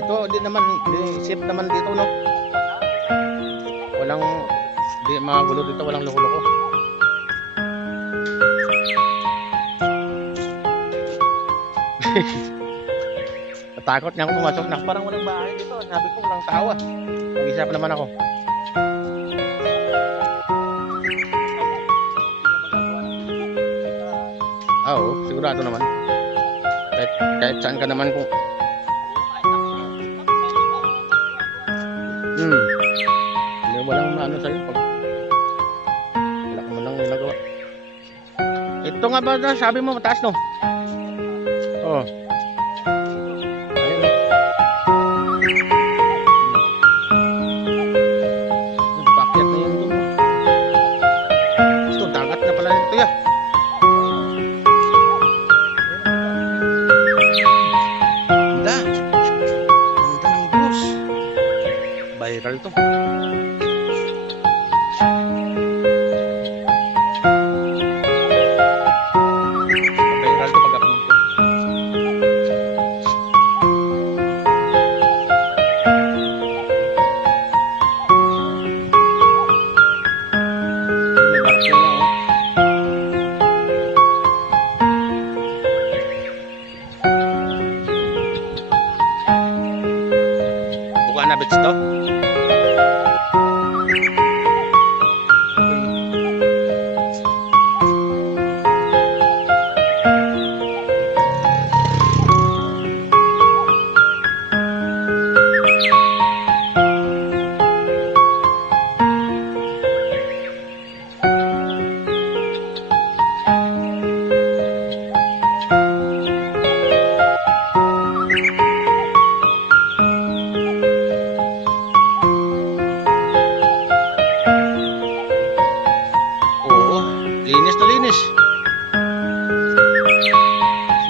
dito, di naman, di safe naman dito, no? Walang, di magulo dito, walang loko-loko. Natakot niya ako pumasok na parang walang bahay dito. Sabi ko walang tao ah. Mag-isa pa naman ako. Oo, sigurado naman. Kahit saan ka naman kung walang ano sa'yo pag wala ka man lang ginagawa. Ito nga ba na sabi mo mataas no? Oo. Pakyat na yun doon. Ito, dagat na pala ito ya. Ganda. Ganda ng views. Viral to. Viral to pag-upload ko. May barko na oh. Bukana Beach to. Oo, linis na linis.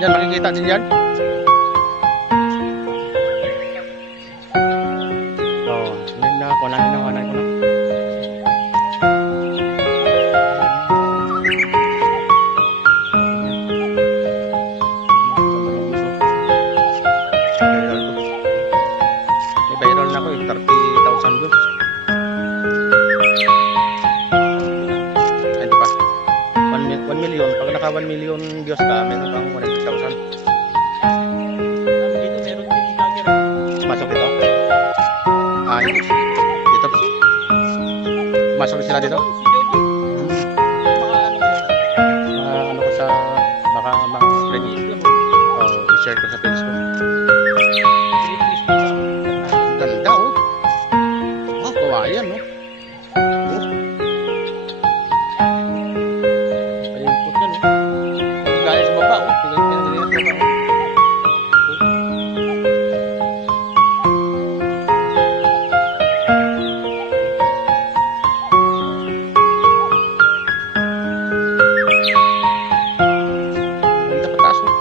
Yan, makikita din yan. Oo, yun na, kunan ko na. May viral na ako eh, 30,000 views. Ay, di pa. 1 million. Pag naka 1 million views ka, meron kang 100,000. Dito meron din vlogger. Masok dito? Ah, dito. Masok sila dito? Si Joji. Mga ano ba yun? Ano ko sa, baka ma-friend. I-share ko sa Facebook. Philippines pizza. Ganda oh. Oh, kawayan no. Oh. Ayun po yan oh. Gaya sa baba oh. Gaya sa baba oh. Ganda pataas oh.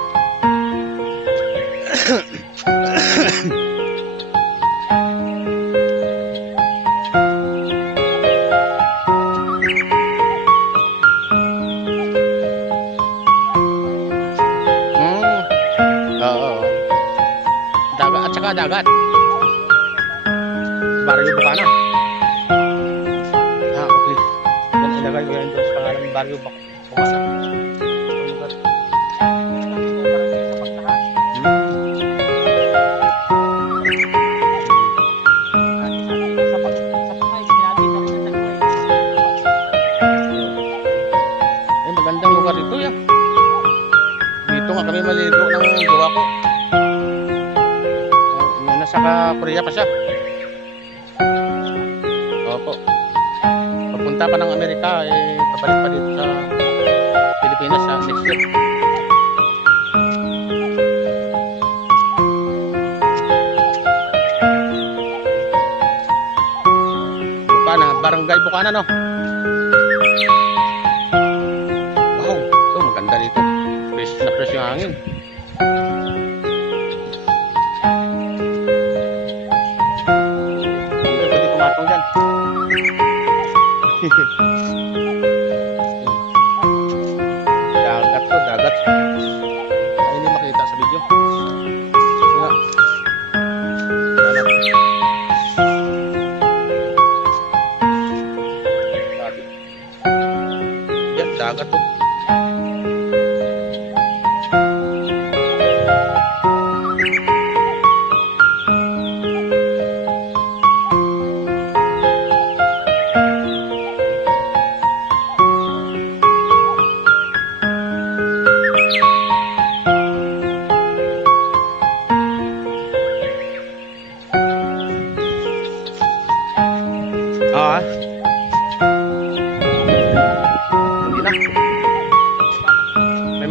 Oo. Dagat at saka dagat. Baryo Bukana. Ah, okay. Yan ilagay ko yan doon sa pangalan ng Baryo Bukana. Eh, magandang lugar ito yan. Dito nga kami maligo ng gawa ko. Nasa Korea pa siya. Opo. Papunta pa ng Amerika, eh, pabalik pa dito sa Pilipinas sa next year. Bukana, Barangay Bukana no? Wow, ito maganda dito. Fresh na fresh yung hangin. Hindi pwede pumatong dyan. Dagat to, dagat. Ay, hindi makita sa video. Nga.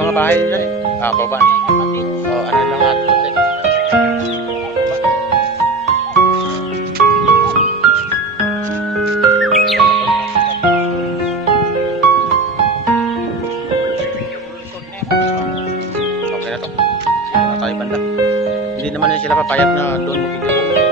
mga bahay nila eh. Ah, baba. Kapatid. Oh, ano lang natin ulit. Okay na to. Dito na tayo banda. Hindi naman sila papayag na doon mo video.